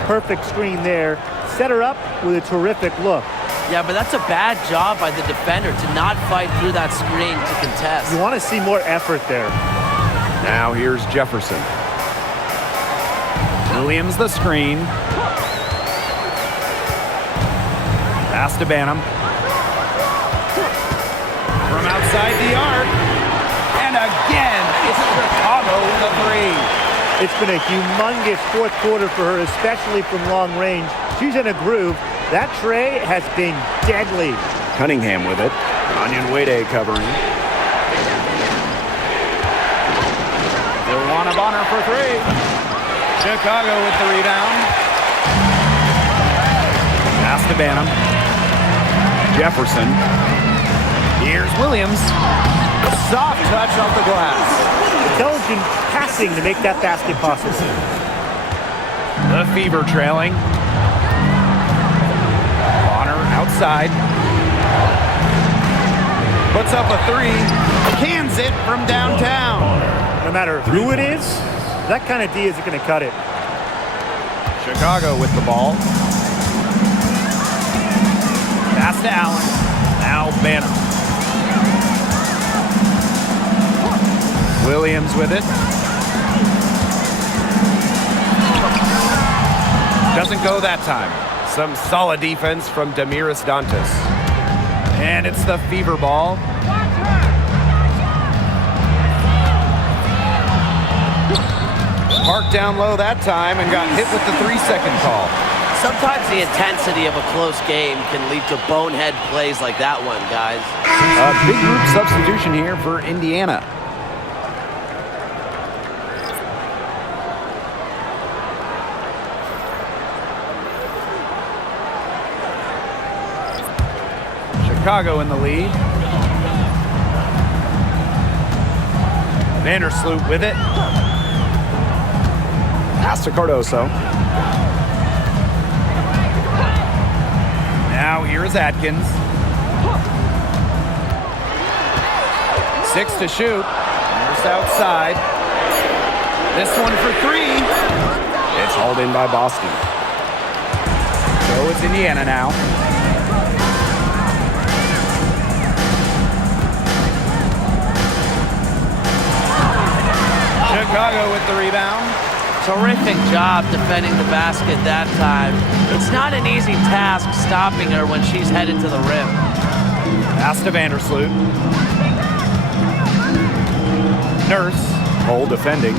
Perfect screen there. Set her up with a terrific look. Yeah, but that's a bad job by the defender to not fight through that screen to contest. You want to see more effort there. Now here's Jefferson. Williams the screen. Pass to Banham. From outside the arc. And again, it's Chicago with a three. It's been a humongous fourth quarter for her, especially from long range. She's in a groove. That tray has been deadly. Cunningham with it. Onurede covering. Luana Bonner for three. Chicago with the rebound. Pass to Banham. Jefferson. Here's Williams. A soft touch off the glass. Intelligent passing to make that basket possible. The Fever trailing. Bonner outside. Puts up a three. Cans it from downtown. No matter who it is, that kind of D isn't going to cut it. Chicago with the ball. Pass to Allen. Now Banham. Williams with it. Doesn't go that time. Some solid defense from Damiris Dantas. And it's the Fever ball. Parked down low that time and got hit with the 3-second call. Sometimes the intensity of a close game can lead to bonehead plays like that one, guys. A big group substitution here for Indiana. Chicago in the lead. Vandersloot with it. Pass to Cardoso. Now here is Atkins. 6 to shoot. Just outside. This one for three. It's hauled in by Boston. So it's Indiana now. Chicago with the rebound. Terrific job defending the basket that time. It's not an easy task stopping her when she's headed to the rim. Pass to Vandersloot. Nurse. Cole defending.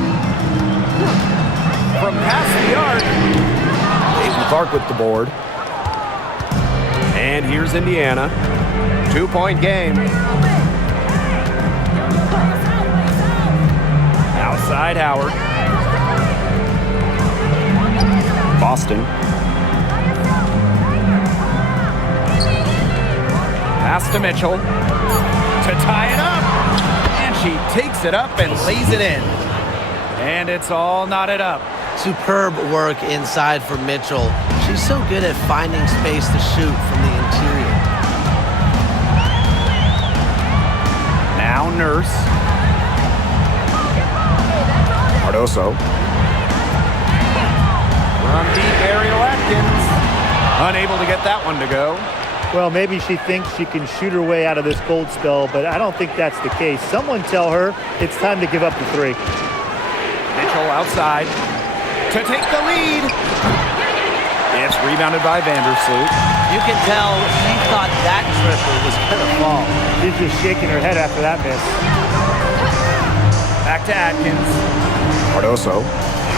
From past the arc. Caitlin Clark with the board. And here's Indiana. 2-point game. Outside Howard. Boston. Pass to Mitchell. To tie it up. And she takes it up and lays it in. And it's all knotted up. Superb work inside for Mitchell. She's so good at finding space to shoot from the interior. Now Nurse. Cardoso. From deep, Ariel Atkins. Unable to get that one to go. Well, maybe she thinks she can shoot her way out of this cold spell, but I don't think that's the case. Someone tell her it's time to give up the three. Mitchell outside to take the lead. It's rebounded by Vandersloot. You can tell she thought that triple was going to fall. She's just shaking her head after that miss. Back to Atkins. Cardoso.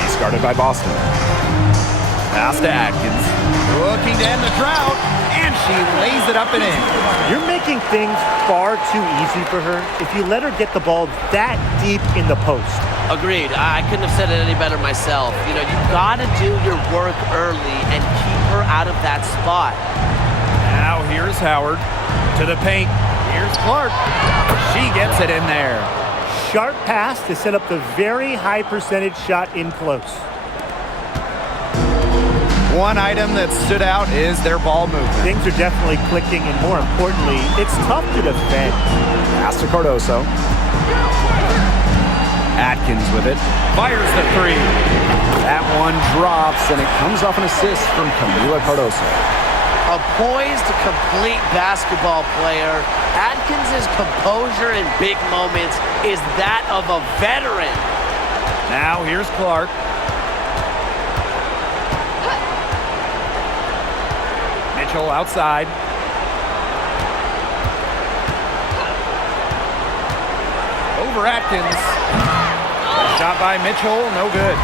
Discarded by Boston. Pass to Atkins. Looking to end the drought. And she lays it up and in. You're making things far too easy for her if you let her get the ball that deep in the post. Agreed. I couldn't have said it any better myself. You know, you got to do your work early and keep her out of that spot. Now here's Howard to the paint. Here's Clark. She gets it in there. Sharp pass to set up the very high percentage shot in close. One item that stood out is their ball movement. Things are definitely clicking, and more importantly, it's tough to defend. Pass to Cardoso. Atkins with it. Fires the three. That one drops, and it comes off an assist from Camila Cardoso. A poised, complete basketball player. Atkins' composure in big moments is that of a veteran. Now here's Clark. Mitchell outside. Over Atkins. Shot by Mitchell, no good.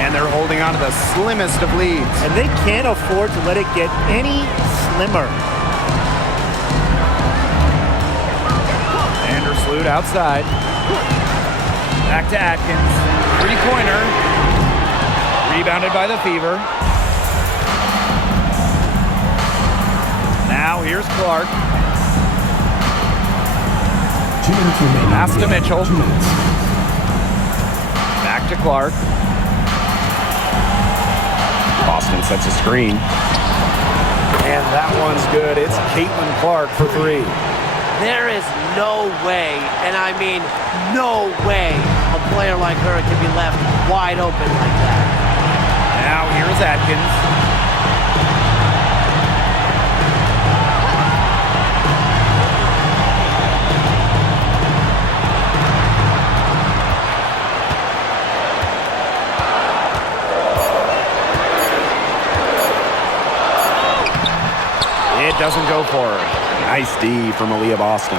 And they're holding on to the slimmest of leads. And they can't afford to let it get any slimmer. Vandersloot outside. Back to Atkins. Three-pointer. Rebounded by the Fever. Now here's Clark. 2 minutes remaining. Pass to Mitchell. 2 minutes. Back to Clark. Boston sets a screen. And that one's good. It's Caitlin Clark for three. There is no way, and I mean no way, a player like her can be left wide open like that. Now here's Atkins. It doesn't go for her. Nice D from Aaliyah Boston.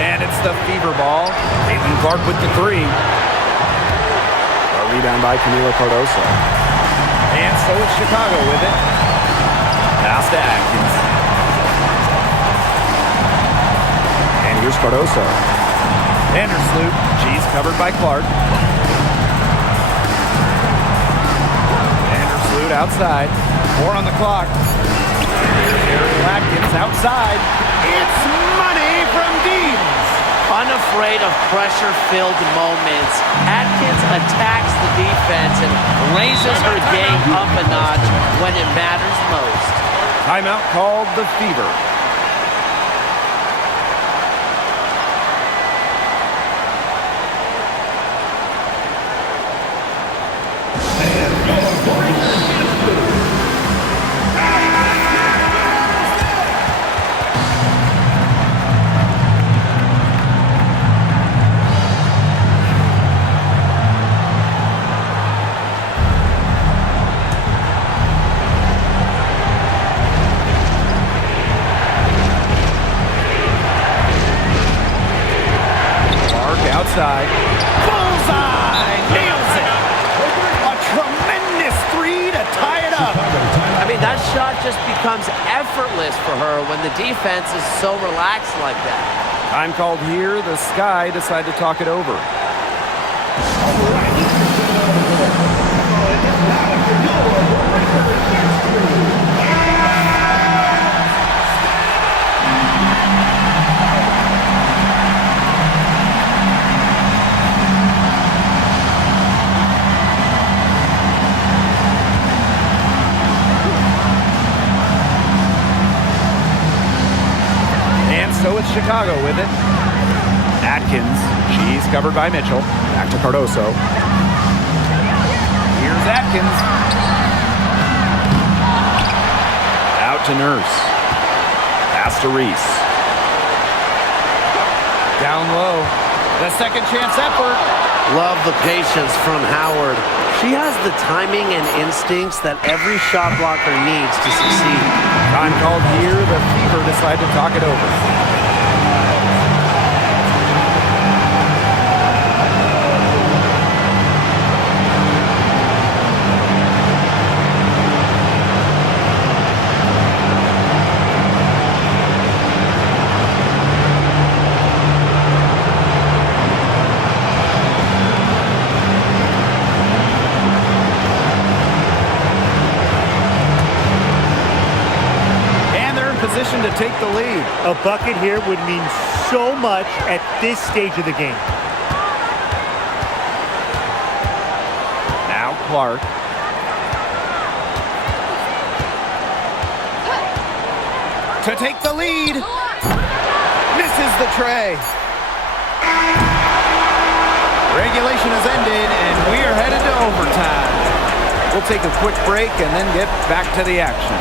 And it's the Fever ball. Caitlin Clark with the three. A rebound by Camila Cardoso. And so it's Chicago with it. Pass to Atkins. And here's Cardoso. Vandersloot. She's covered by Clark. Vandersloot outside. 4 on the clock. Ariel Atkins outside. It's money from deep. Unafraid of pressure-filled moments, Atkins attacks the defense and raises her game up a notch when it matters most. Timeout called the Fever. outside. Bullseye! Nails it! A tremendous three to tie it up. I mean, that shot just becomes effortless for her when the defense is so relaxed like that. Time called here. The Sky decide to talk it over. So it's Chicago with it. Atkins, she's covered by Mitchell. Back to Cardoso. Here's Atkins. Out to Nurse. Pass to Reese. Down low. The second chance effort. Love the patience from Howard. She has the timing and instincts that every shot blocker needs to succeed. Time called here. The Fever decide to talk it over. Position to take the lead. A bucket here would mean so much at this stage of the game. Now Clark. To take the lead. Misses the tray. Regulation has ended, and we are headed to overtime. We'll take a quick break and then get back to the action.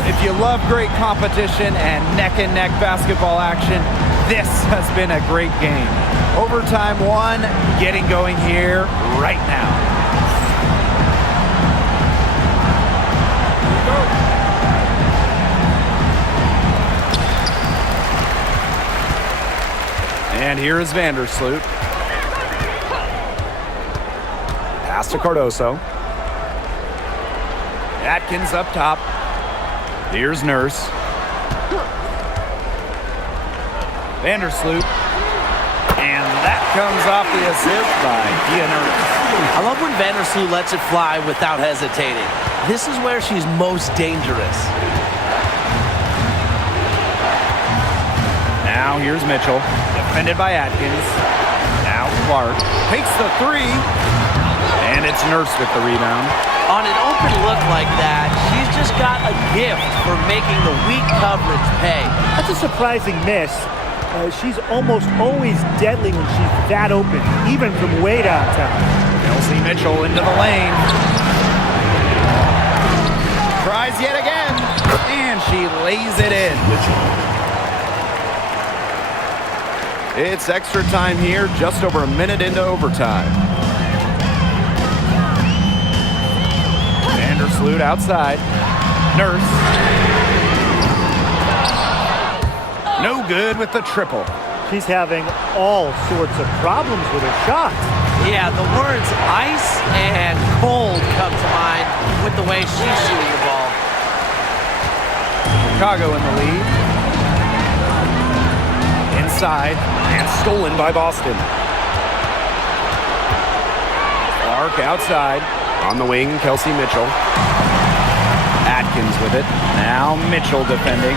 If you love great competition and neck-and-neck basketball action, this has been a great game. Overtime one, getting going here right now. And here is Vandersloot. Pass to Cardoso. Atkins up top. Here's Nurse. Vandersloot. And that comes off the assist by Nurse. I love when Vandersloot lets it fly without hesitating. This is where she's most dangerous. Now here's Mitchell. Defended by Atkins. Now Clark. Takes the three. And it's Nurse with the rebound. On an open look like that, she's just got a gift for making the weak coverage pay. That's a surprising miss. She's almost always deadly when she's that open, even from way downtown. Kelsey Mitchell into the lane. Tries yet again, and she lays it in. It's extra time here, just over a minute into overtime. Vandersloot outside. Nurse. No good with the triple. She's having all sorts of problems with her shot. Yeah, the words ice and cold come to mind with the way she's shooting the ball. Chicago in the lead. Inside, and stolen by Boston. Clark outside. On the wing, Kelsey Mitchell. Atkins with it. Now Mitchell defending.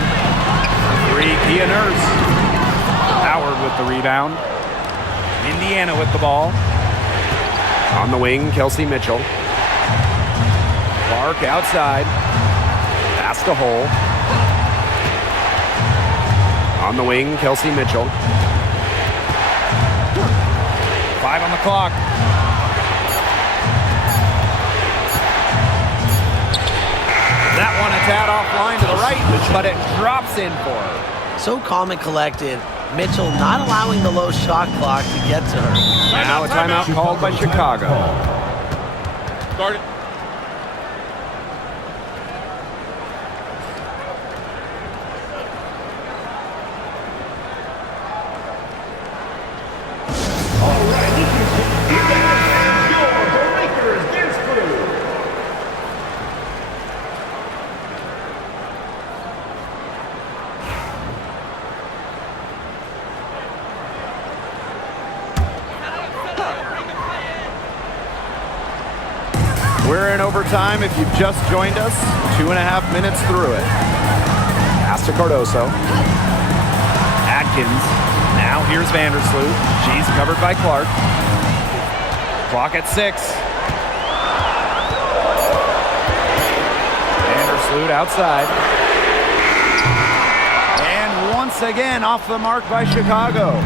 Three, Kia Nurse. Howard with the rebound. Indiana with the ball. On the wing, Kelsey Mitchell. Clark outside. Pass to Hole. On the wing, Kelsey Mitchell. 5 on the clock. That one a tad offline. right, but it drops in for her. So calm and collected. Mitchell not allowing the low shot clock to get to her. Now a timeout called by Chicago. Guard it. We're in overtime if you've just joined us. 2.5 minutes through it. Pass to Cardoso. Atkins. Now here's Vandersloot. She's covered by Clark. Clock at 6. Vandersloot outside. And once again off the mark by Chicago.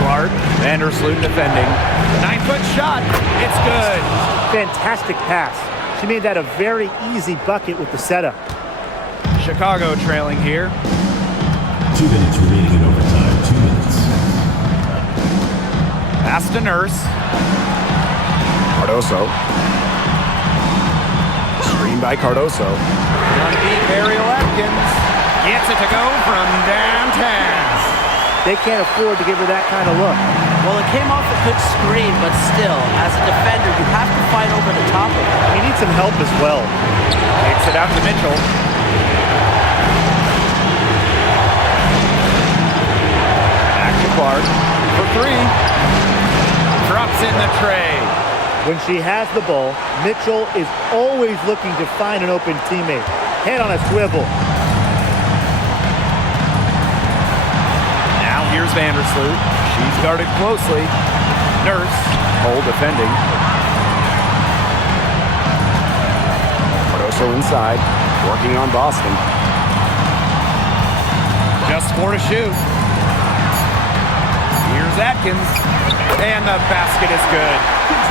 Clark. Vandersloot defending. 9-foot shot. It's good. Fantastic pass. She made that a very easy bucket with the setup. Chicago trailing here. 2 minutes remaining in overtime. 2 minutes. Pass to Nurse. Cardoso. Screen by Cardoso. Gonna be Ariel Atkins. Gets it to go from downtown. They can't afford to give her that kind of look. Well, it came off a good screen, but still, as a defender, you have to fight over the top of it. He needs some help as well. Takes it out to Mitchell. Back to Clark for 3. Drops in the tray. When she has the ball, Mitchell is always looking to find an open teammate. Head on a swivel. Now here's Vandersloot. She's guarded closely. Nurse. Hole defending. Cardoso inside. Working on Boston. Just 4 to shoot. Here's Atkins. And the basket is good.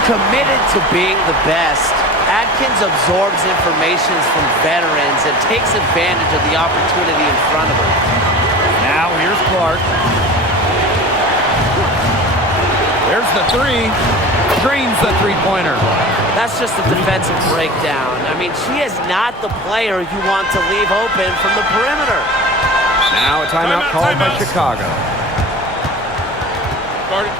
Committed to being the best, Atkins absorbs information from veterans and takes advantage of the opportunity in front of her. Now here's Clark. There's the 3. Drains the three-pointer. That's just a defensive breakdown. I mean, she is not the player you want to leave open from the perimeter. Now a timeout called by Chicago. Guard it.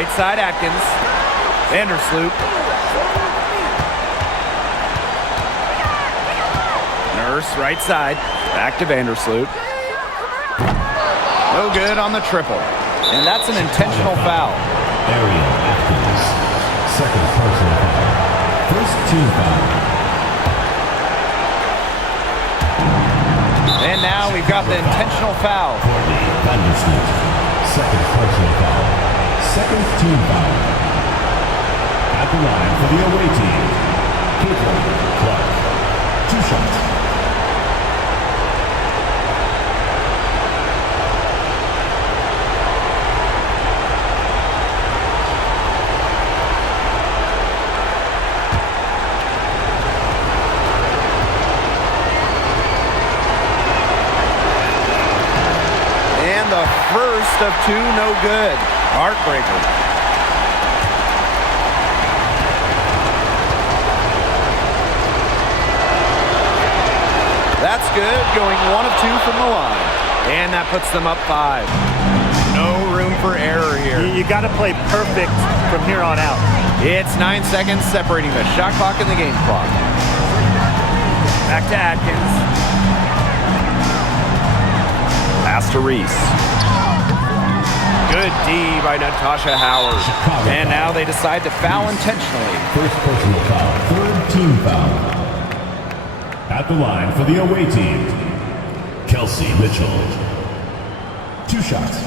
Right side Atkins. Vandersloot. Nurse right side. Back to Vandersloot. No good on the triple. And that's an intentional foul. Ariel Atkins. Second personal foul. First team foul. And now we've got the intentional foul. Courtney Vandersloot. Second personal foul. Second team foul. At the line for the away team, Caitlinclark. 2 shots. And the first of 2, no good. Heartbreaker. That's good, going 1 of 2 from the line. And that puts them up 5. No room for error here. You got to play perfect from here on out. It's 9 seconds separating the shot clock and the game clock. Back to Atkins. Pass to Reese. Good D by Natasha Howard. And now they decide to foul intentionally. First personal foul, third team foul. At the line for the away team, Kelsey Mitchell. 2 shots.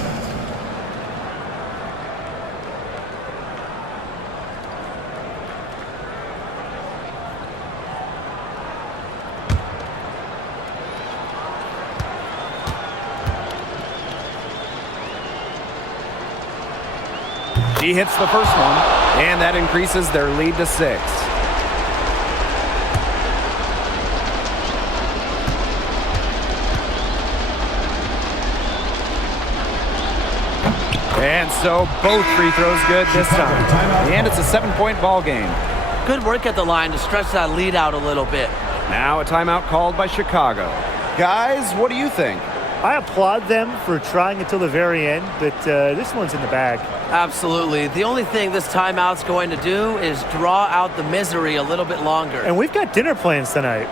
He hits the first one, and that increases their lead to 6. And so both free throws good this time. And it's a 7-point ball game. Good work at the line to stretch that lead out a little bit. Now a timeout called by Chicago. Guys, what do you think? I applaud them for trying until the very end, but this one's in the bag. Absolutely. The only thing this timeout's going to do is draw out the misery a little bit longer. And we've got dinner plans tonight.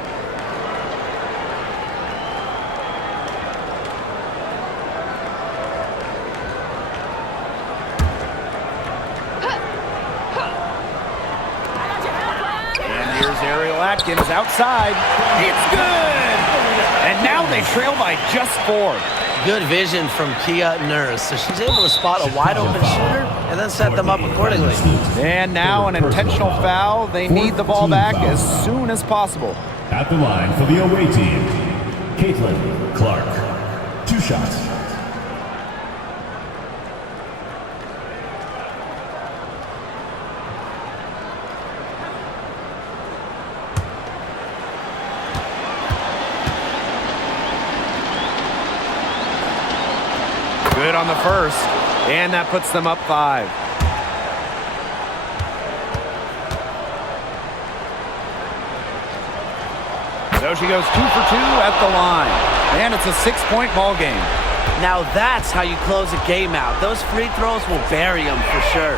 And here's Ariel Atkins outside. It's good! And now they trail by just 4. Good vision from Kia Nurse. So she's able to spot a wide open shooter and then set them up accordingly. And now an intentional foul. They need the ball back as soon as possible. At the line for the away team, Caitlinclark. 2 shots. Good on the first, and that puts them up 5. So she goes 2 for 2 at the line, and it's a 6-point ball game. Now that's how you close a game out. Those free throws will bury them for sure.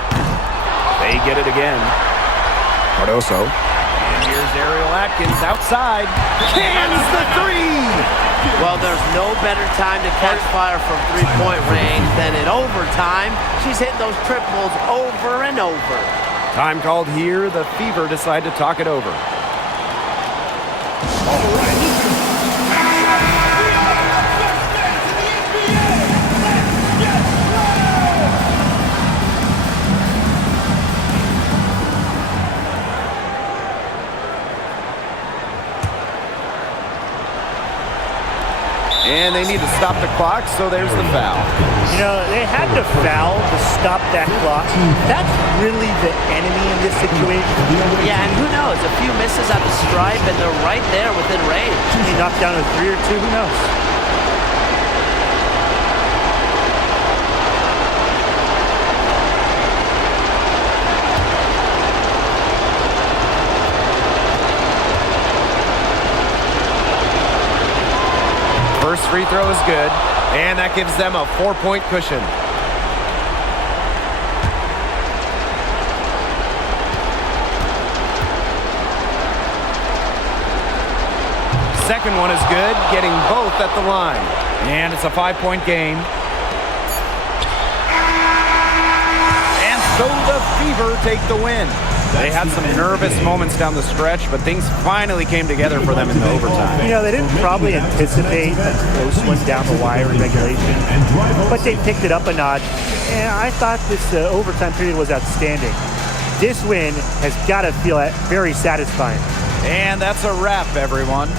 They get it again. Cardoso. And here's Ariel Atkins outside. Cans the 3! Well, there's no better time to catch fire from three-point range than in overtime. She's hitting those triples over and over. Time called here. The Fever decide to talk it over. And they need to stop the clock, so there's the foul. You know, they had to foul to stop that clock. That's really the enemy in this situation. Yeah, and who knows? A few misses at the stripe, and they're right there within range. He knocked down a 3 or 2, who knows? First free throw is good, and that gives them a 4-point cushion. Second one is good, getting both at the line. And it's a 5-point game. And so the Fever take the win. They had some nervous moments down the stretch, but things finally came together for them in the overtime. You know, they didn't probably anticipate a close one down the wire in regulation, but they picked it up a notch, and I thought this overtime period was outstanding. This win has got to feel very satisfying. And that's a wrap, everyone.